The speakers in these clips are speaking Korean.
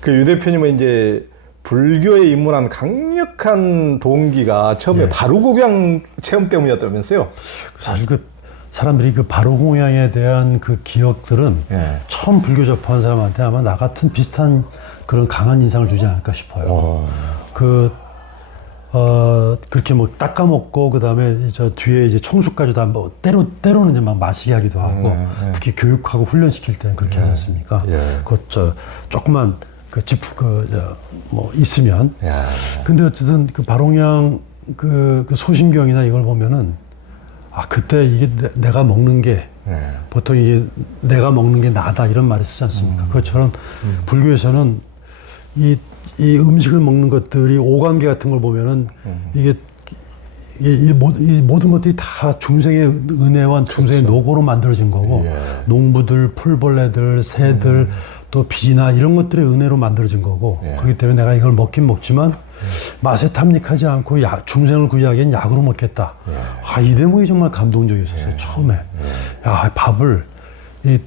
그 유 대표님은 이제 불교에 입문한 강력한 동기가 처음에 네. 바루고향 체험 때문이었다면서요? 사실 그 사람들이 그 바루공양에 대한 그 기억들은 예. 처음 불교 접한 사람한테 아마 나 같은 비슷한 그런 강한 인상을 주지 않을까 싶어요. 그렇게 뭐 닦아먹고 그다음에 저 뒤에 이제 청수까지 다 뭐 때로는 이제 막 마시게 하기도 하고 특히 교육하고 훈련시킬 때는 그렇게 하지 않습니까? 그것 저 조그만 그 집 뭐 있으면. 근데 어쨌든 그 바롱양 그 소신경이나 이걸 보면은 아 그때 이게 내가 먹는 게 보통 이게 내가 먹는 게 나다 이런 말이 쓰지 않습니까? 그것처럼 불교에서는 이 음식을 먹는 것들이 오관계 같은 걸 보면은 이 모든 것들이 다 중생의 은혜와 중생의 노고로 만들어진 거고 농부들, 풀벌레들, 새들 또 비나 이런 것들의 은혜로 만들어진 거고 그렇기 때문에 내가 이걸 먹긴 먹지만 맛에 탐닉하지 않고 중생을 구제하기엔 약으로 먹겠다. 이 대목이 정말 감동적이었어요. 처음에. 야, 밥을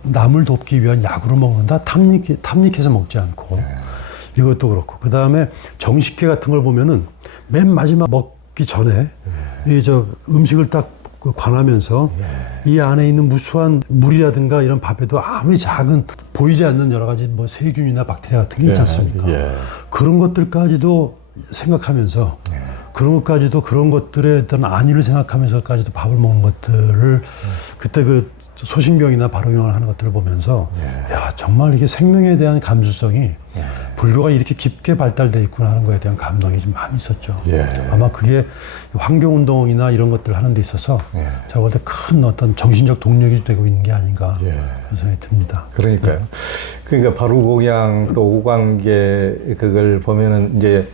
남을 돕기 위한 약으로 먹는다. 탐닉해서 먹지 않고. 이것도 그렇고. 그 다음에 정식회 같은 걸 보면은 맨 마지막 먹기 전에 음식을 딱 관하면서 이 안에 있는 무수한 물이라든가 이런 밥에도 아무리 작은 보이지 않는 여러 가지 뭐 세균이나 박테리아 같은 게 있지 않습니까? 그런 것들까지도 생각하면서 그런 것들에 어떤 안위를 생각하면서까지도 밥을 먹는 것들을 그때 그 소신경이나 바로경을 하는 것들을 보면서 야 정말 이게 생명에 대한 감수성이 불교가 이렇게 깊게 발달돼 있구나 하는 거에 대한 감동이 좀 많이 있었죠. 아마 그게 환경운동이나 이런 것들을 하는 데 있어서 제가 볼 때 큰 어떤 정신적 동력이 되고 있는 게 아닌가 그런 생각이 듭니다. 그러니까요. 그러니까 바루고향 또 오관계 그걸 보면은 이제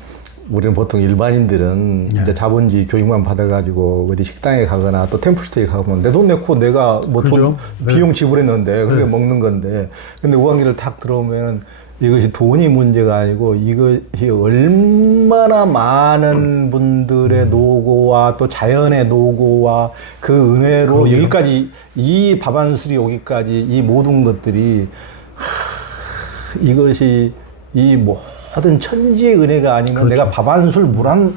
우리는 보통 일반인들은 이제 자본주의 교육만 받아가지고 어디 식당에 가거나 또 템플스테이 가면 내 돈 내고 내가 뭐 돈 비용 지불했는데 그게 먹는 건데 근데 오관계를 탁 들어오면 이것이 돈이 문제가 아니고 이것이 얼마나 많은 분들의 노고와 또 자연의 노고와 그 은혜로 여기까지 이 밥안술이 오기까지 이 모든 것들이 이것이 이 모든 천지의 은혜가 아니면 내가 밥 한 술 물 한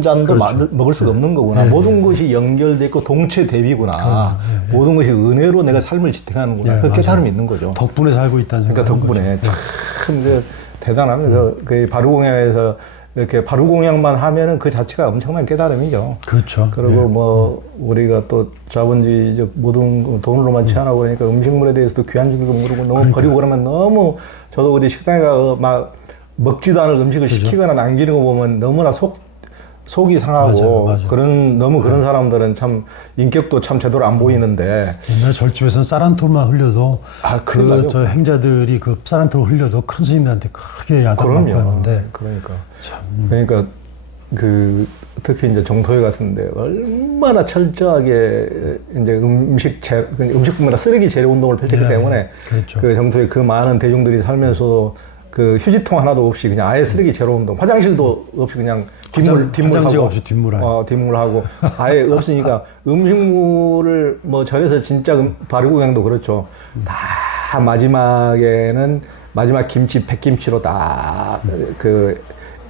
잔도 먹을 수가 없는 거구나. 모든 것이 연결돼 있고 동체 대비구나. 모든 것이 은혜로 내가 삶을 지탱하는구나. 그 깨달음이 있는 거죠. 덕분에 살고 있다는 생각. 그러니까 덕분에 참 대단합니다. 그 바루공양에서 이렇게 바루공양만 하면은 그 자체가 엄청난 깨달음이죠. 그렇죠. 그리고 뭐 우리가 또 자본주의적 모든 돈으로만 취하고 그러니까 음식물에 대해서도 귀한 줄도 모르고 너무 버리고 그러면 너무 저도 어디 식당에 가서 막 먹지도 않을 음식을 시키거나 남기는 거 보면 너무나 속이 상하고 맞아요. 그런 사람들은 참 인격도 참 제대로 안 보이는데 옛날 절집에서는 쌀 한 톨만 흘려도 저 행자들이 그 쌀 한 톨 흘려도 큰 스님들한테 크게 야단맞고 하는데 그러니까 그 특히 이제 정토회 같은데 얼마나 철저하게 이제 음식뿐만 아니라 쓰레기 재래 운동을 펼쳤기 때문에 그 정토회 그 많은 대중들이 살면서도 그 휴지통 하나도 없이 그냥 아예 쓰레기 제로 운동, 화장실도 없이 그냥 뒷물하고 없이 뒷물하고 아예 없으니까 음식물을 뭐 절에서 진짜 바루고향도 그렇죠. 다 마지막 김치 백김치로 다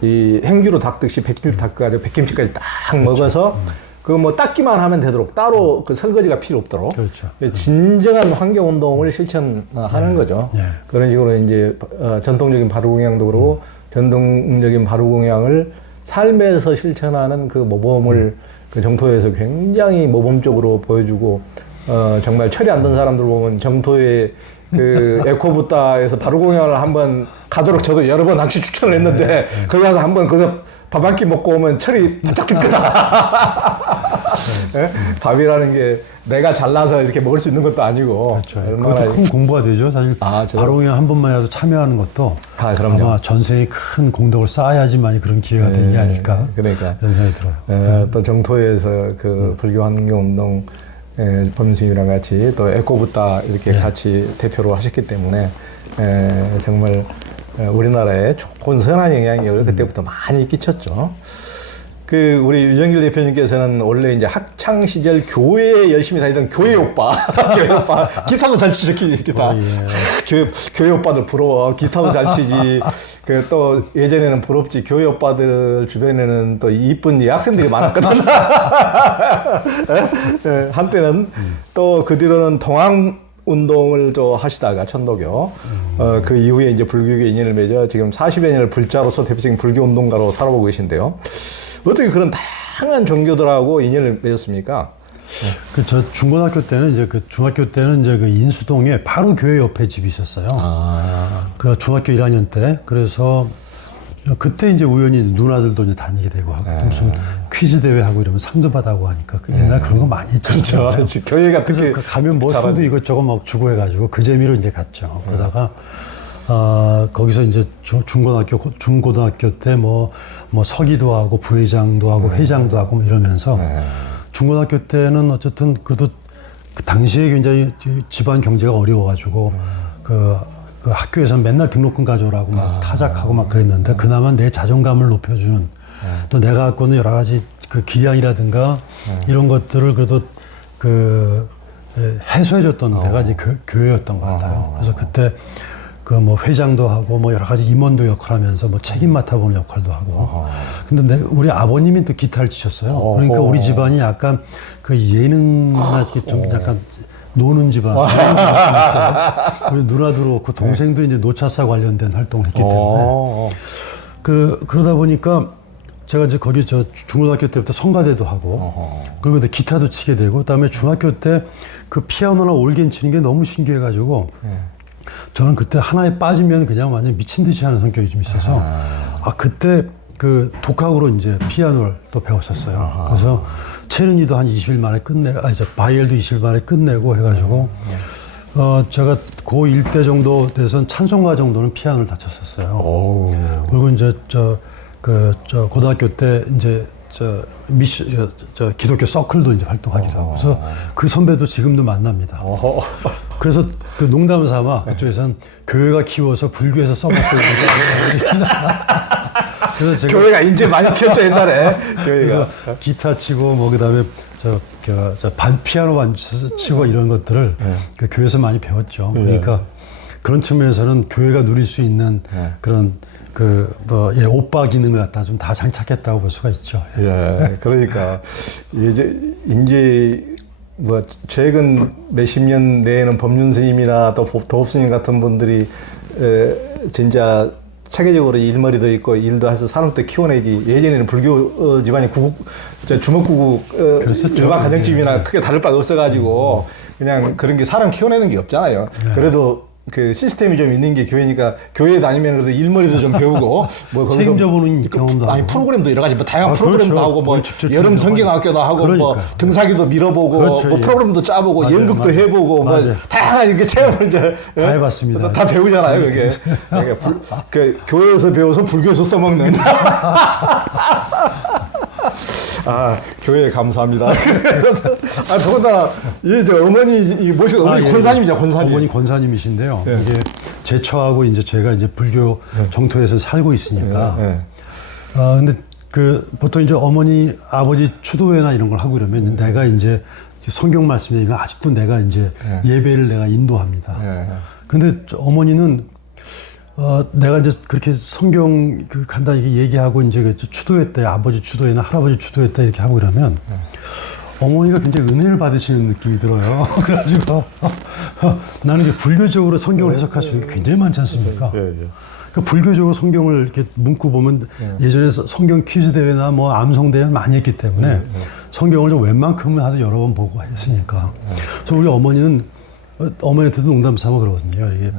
이 행주로 닦듯이 백김치로 닦아가지고 백김치까지 딱 먹어서 그 뭐 닦기만 하면 되도록 따로 그 설거지가 필요 없도록 진정한 환경 운동을 실천하는 거죠. 그런 식으로 이제 전통적인 바루공양도 그러고 전통적인 바루공양을 삶에서 실천하는 그 모범을 그 정토에서 굉장히 모범적으로 보여주고 정말 철이 안 든 사람들 보면 정토의 그 에코부타에서 바루공양을 한번 가도록 저도 여러 번 낚시 추천을 했는데 거기 가서 한번 거기서 밥 한 끼 먹고 오면 철이 바짝 들 거다. 밥이라는 게 내가 잘나서 이렇게 먹을 수 있는 것도 아니고. 그것도 큰 공부가 되죠. 사실 바루공양 한 번만이라도 참여하는 것도 아마 전생에 큰 공덕을 쌓아야지만 그런 기회가 되는 게 아닐까. 그러니까 이런 생각이 들어요. 또 정토에서 그 불교 환경운동 법인스님이랑 같이 또 에코부타 이렇게 같이 대표로 하셨기 때문에 우리나라에 좋은 선한 영향력을 그때부터 많이 끼쳤죠. 그 우리 유정길 대표님께서는 원래 이제 학창 시절 교회에 열심히 다니던 교회 오빠, 교회 오빠 기타도 잘 치죠, 기타. 예. 교회 오빠들 부러워. 기타도 잘 치지. 그 또 예전에는 부럽지. 교회 오빠들 주변에는 또 이쁜 여학생들이 많았거든. 예, 한때는 또 그 뒤로는 동학 운동을 또 하시다가 천도교 그 이후에 이제 불교계 인연을 맺어 지금 40여 년을 불자로서 대표적인 불교 운동가로 살아보고 계신데요. 어떻게 그런 다양한 종교들하고 인연을 맺었습니까? 그 저 중고등학교 때는 이제 그 중학교 때는 이제 그 인수동에 바로 교회 옆에 집이 있었어요. 그 중학교 1학년 때 그래서 그때 이제 우연히 누나들도 이제 다니게 되고 하고 또 무슨 퀴즈 대회 하고 이러면 상도 받아고 하니까 그 옛날 그런 거 많이 했죠. 그렇죠. 교회가 특히 그래서 가면 뭐 상도 이것저것 막 주고 해가지고 그 재미로 이제 갔죠. 그러다가 거기서 이제 중고등학교 때 뭐 서기도 하고 부회장도 하고 회장도 하고 뭐 이러면서 중고등학교 때는 어쨌든 그래도 그 당시에 굉장히 집안 경제가 어려워가지고 그 학교에서는 맨날 등록금 가져오라고 막 타작하고 막 그랬는데 그나마 내 자존감을 높여주는 또 내가 갖고 있는 여러 가지 그 기량이라든가 이런 것들을 그래도 그 해소해줬던 데가 이제 교회였던 것 같아요. 그래서 그때 그 뭐 회장도 하고 뭐 여러 가지 임원도 역할하면서 뭐 책임 맡아보는 역할도 하고. 근데 우리 아버님이 또 기타를 치셨어요. 그러니까 우리 집안이 약간 그 예능이나 좀 약간 노는 집안. 그리고 누나도 그렇고 동생도 이제 노차사 관련된 활동을 했기 때문에. 그러다 보니까 제가 이제 거기 저 중고등학교 때부터 성가대도 하고 그리고 근데 기타도 치게 되고 그다음에 중학교 때 그 피아노나 올겐 치는 게 너무 신기해가지고 저는 그때 하나에 빠지면 그냥 완전 미친 듯이 하는 성격이 좀 있어서 그때 그 독학으로 이제 피아노를 또 배웠었어요. 그래서 체르니도 한 20일 만에 바이엘도 20일 만에 끝내고 해가지고 제가 고1 때 정도 돼선 찬송가 정도는 피아노를 다 쳤었어요. 그리고 이제 저 고등학교 때 이제 기독교 서클도 이제 활동하기도 하고 그래서 그 선배도 지금도 만납니다. 그래서 그 농담 삼아 그쪽에서는 교회가 키워서 불교에서 써먹고 있는 그래서 제가 교회가 이제 많이 키웠죠 옛날에. 그래서 기타 치고 뭐 그다음에 피아노 치고 이런 것들을 그 교회에서 많이 배웠죠. 그러니까 그런 측면에서는 교회가 누릴 수 있는 그런 오빠 기능을 갖다 좀 다 장착했다고 볼 수가 있죠. 예, 그러니까 이제 뭐 최근 몇십 년 내에는 법륜 스님이나 또 도업 스님 같은 분들이 진짜 체계적으로 일머리도 있고 일도 해서 사람도 키워내지. 예전에는 불교 집안이 주먹구구 일반 가정집이나 크게 다를 바가 없어가지고 그냥 그런 게 사람 키워내는 게 없잖아요. 그래도 그 시스템이 좀 있는 게 교회니까 교회 다니면 그래서 일머리도 좀 배우고 뭐 거기서 책임져보는 경험도 하고 프로그램도 여러 가지 뭐 다양한 프로그램도 그렇죠. 하고 뭐 여름 성경학교도 하고 뭐 등사기도 밀어보고 그렇죠. 뭐 프로그램도 짜보고 연극도 해보고 뭐 다양한 이렇게 체험을 이제 다 해봤습니다. 다 배우잖아요 그게. 그러니까 그 교회에서 배워서 불교에서 써먹는. 교회에 감사합니다. 더군다나, 어머니, 모시고, 어머니 권사님이죠, 권사님. 어머니 권사님이신데요. 이게 제처하고 이제 제가 이제 불교 정토에서 살고 있으니까. 근데 보통 이제 어머니, 아버지 추도회나 이런 걸 하고 이러면 내가 이제 성경 말씀이면 아직도 내가 이제 예배를 내가 인도합니다. 근데 어머니는 내가 이제 그렇게 성경 간단히 얘기하고 이제 추도회 때 아버지 추도회나 할아버지 추도회 때 이렇게 하고 이러면 어머니가 굉장히 은혜를 받으시는 느낌이 들어요. 그래가지고 나는 이제 불교적으로 성경을 해석할 수 있는 게 굉장히 많지 않습니까? 그러니까 불교적으로 성경을 이렇게 문구 보면 예전에 성경 퀴즈 대회나 뭐 암송 대회 많이 했기 때문에 성경을 좀 웬만큼은 하도 여러 번 보고 했으니까. 그래서 우리 어머니한테도 농담 삼아 그러거든요. 이게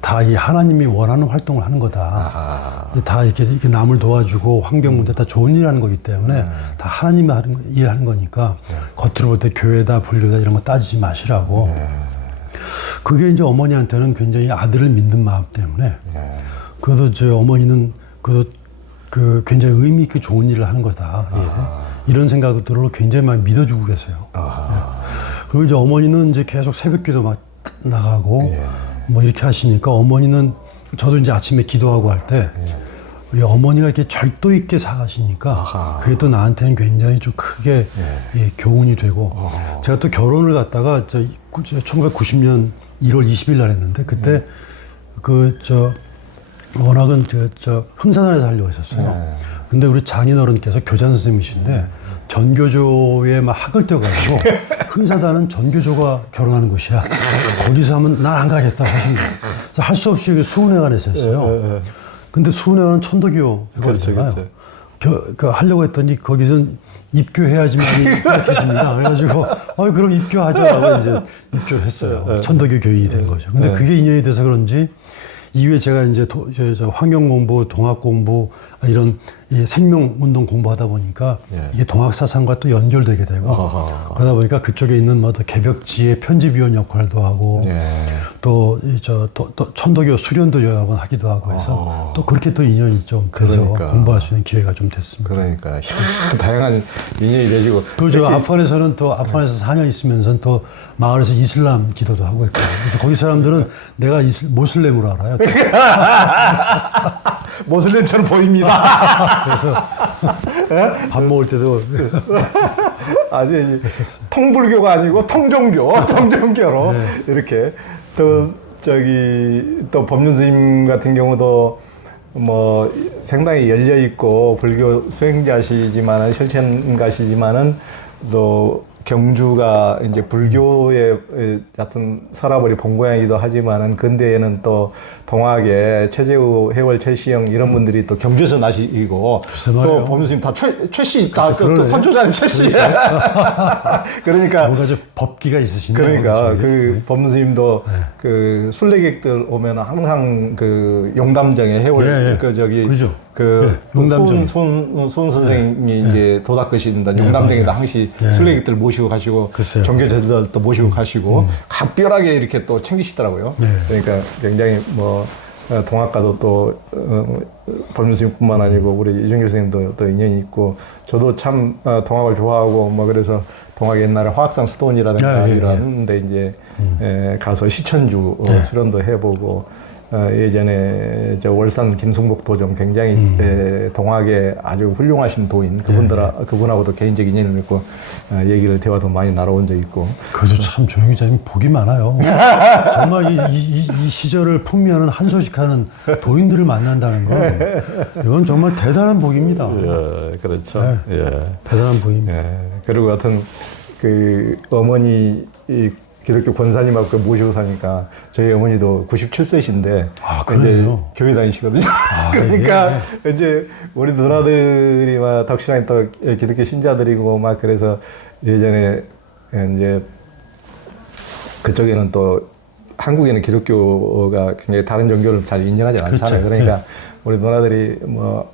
다 이 하나님이 원하는 활동을 하는 거다. 다 이렇게 남을 도와주고 환경 문제 다 좋은 일 하는 거기 때문에 다 하나님이 일하는 거니까 겉으로 볼 때 교회다 불교다 이런 거 따지지 마시라고. 그게 이제 어머니한테는 굉장히 아들을 믿는 마음 때문에 그래도 저 어머니는 그래도 굉장히 의미 있게 좋은 일을 하는 거다. 이런 생각들로 굉장히 많이 믿어주고 계세요. 그리고 이제 어머니는 이제 계속 새벽기도 막 나가고 뭐 이렇게 하시니까 어머니는 저도 이제 아침에 기도하고 할 때 이 어머니가 이렇게 절도 있게 사시니까 아하. 그게 또 나한테는 굉장히 좀 크게 예, 교훈이 되고 제가 또 결혼을 갖다가 1990년 1월 20일 날 했는데 그때 워낙은 흥산안에 살려고 했었어요. 근데 우리 장인어른께서 교장 선생님이신데 전교조에 막 학을 떼어가지고 흥사단은 전교조가 결혼하는 곳이야. 거기서 하면 난 안 가겠다 하신 거예요. 그래서 할 수 없이 수은회관에서 했어요. 근데 수은회관은 천도교 회관이잖아요. 하려고 했더니 거기선 입교해야지만 합격해줍니다. 그래가지고 그럼 입교하자라고 이제 입교를 했어요. 천도교 교인이 된 거죠. 근데 그게 인연이 돼서 그런지 이후에 제가 이제 환경 공부, 동학 공부 이런 생명 운동 공부하다 보니까 이게 동학 사상과 또 연결되게 되고 그러다 보니까 그쪽에 있는 개벽지의 편집위원 역할도 하고 또 천도교 수련도 여러 번 하기도 하고 해서 또 그렇게 또 인연이 좀 돼서 공부할 수 있는 기회가 좀 됐습니다. 그러니까 다양한 인연이 되시고 그리고 아프간에서는 또 아프간에서 4년 있으면서 또 마을에서 이슬람 기도도 하고 있고 그래서 거기 사람들은 내가 모슬렘으로 알아요. 모슬렘처럼 보입니다. 그래서 밥 먹을 때도 아주 통불교가 아니고 통종교로 이렇게 또 법륜 스님 같은 경우도 뭐 상당히 열려 있고 불교 수행자시지만은 실천가시지만은 또 경주가 이제 불교의 같은 서라버리 본고향이기도 하지만은 근대에는 또 동학의 최재우, 해월, 최시영 이런 분들이 또 경주에서 나시고 또 법륜스님 다 최씨 다 또 선조자는 최씨. 그러니까 뭔가 좀 법기가 있으신데. 그러니까 그 법륜스님도 그 순례객들 오면 항상 그 용담정에 해월 그죠. 손 선생이 이제 도닦으신다 용담정에다 항시 순례객들 모시고 가시고 종교제들도 모시고 가시고 각별하게 이렇게 또 챙기시더라고요. 그러니까 굉장히 뭐 동학과도 또 법륜스님뿐만 아니고 우리 이준길 선생님도 또 인연이 있고 저도 참 동학을 좋아하고 뭐 그래서 동학 옛날에 화학산 수도원이라든가 이런 데 이제 가서 시천주 수련도 해보고 예전에 월산 김승복 도정 굉장히 동학에 아주 훌륭하신 도인 그분하고도 개인적 인연을 있고 얘기를 대화도 많이 나눠본 적 있고. 그래도 참 조용히자님 복이 많아요. 정말 이 시절을 풍미하는 한소식하는 도인들을 만난다는 건 이건 정말 대단한 복입니다. 예, 그렇죠. 대단한 복입니다. 그리고 하여튼 그 어머니 기독교 권사님하고 모시고 사니까 저희 어머니도 97세신데 이제 교회 다니시거든요. 그러니까 이제 우리 누나들이 막 덕신랑이 또 기독교 신자들이고 막 그래서 예전에 이제 그쪽에는 또 한국에는 기독교가 굉장히 다른 종교를 잘 인정하지 않잖아요. 그러니까 우리 누나들이 뭐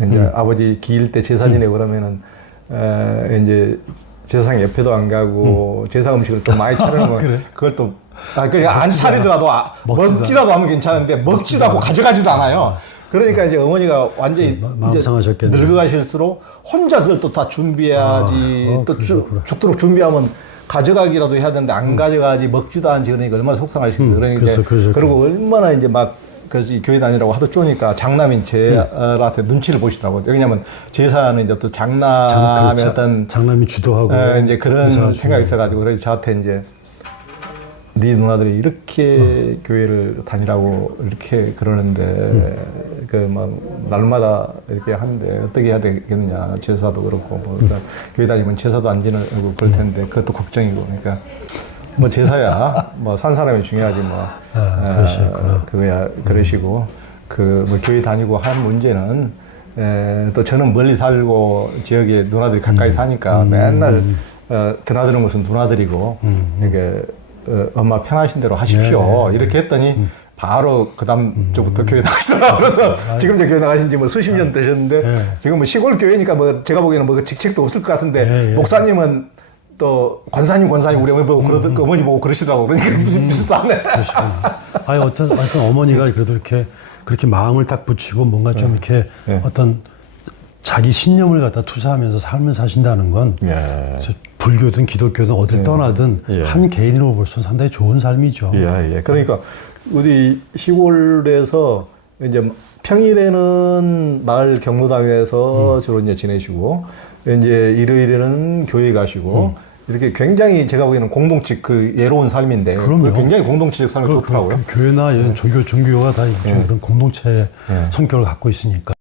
이제 아버지 기일 때 제사 지내고 그러면은 이제 제사상 옆에도 안 가고 제사 음식을 또 많이 차려놓으면 그걸 또 안 차리더라도 먹지라도 하면 괜찮은데 먹지도 않고 가져가지도 않아요. 그러니까 이제 어머니가 완전히 이제 늙어가실수록 혼자 그걸 또 다 준비해야지 또 죽도록 준비하면 가져가기라도 해야 되는데 안 가져가지 먹지도 않지 그러니까 얼마나 속상하시겠어요. 그러니까 그리고 얼마나 이제 막 그래서 이 교회 다니라고 하도 쪼니까 장남인 제한테 눈치를 보시더라고요. 왜냐면 제사는 이제 또 장남의 어떤 장남이 주도하고 이제 그런 생각이 있어가지고 그래서 저한테 이제 네 누나들이 이렇게 교회를 다니라고 이렇게 그러는데 그 막 날마다 이렇게 하는데 어떻게 해야 되겠느냐 제사도 그렇고 뭐 그러니까 교회 다니면 제사도 안 지내고 그럴 텐데 그것도 걱정이고 그러니까. 뭐 제사야 뭐 산 사람이 중요하지 뭐 그거야 그러시고 그 뭐 교회 다니고 한 문제는 또 저는 멀리 살고 지역에 누나들이 가까이 사니까 맨날 드나드는 것은 누나들이고 이게 엄마 편하신 대로 하십시오 이렇게 했더니 바로 그 다음 주부터 교회 나가시더라고요. 그래서 지금 이제 교회 나가신 지 뭐 수십 년 되셨는데 지금 뭐 시골 교회니까 뭐 제가 보기에는 뭐 직책도 없을 것 같은데 목사님은 또 권사님 우리 어머니 보고 어머니 보고 그러시더라고. 그러니까 무슨 비슷하네. 아니 어떤 어머니가 그래도 그렇게 마음을 딱 붙이고 뭔가 좀 이렇게 어떤 자기 신념을 갖다 투사하면서 삶을 사신다는 건 불교든 기독교든 어딜 떠나든 한 개인으로 볼수록 상당히 좋은 삶이죠. 그러니까 우리 시골에서 이제 평일에는 마을 경로당에서 주로 이제 지내시고 이제 일요일에는 교회 가시고 이렇게 굉장히 제가 보기에는 공동체 그 예로운 삶인데 그럼요. 굉장히 공동체적 삶이 좋더라고요. 교회나 이런 종교가 다 그런 공동체 네. 성격을 갖고 있으니까.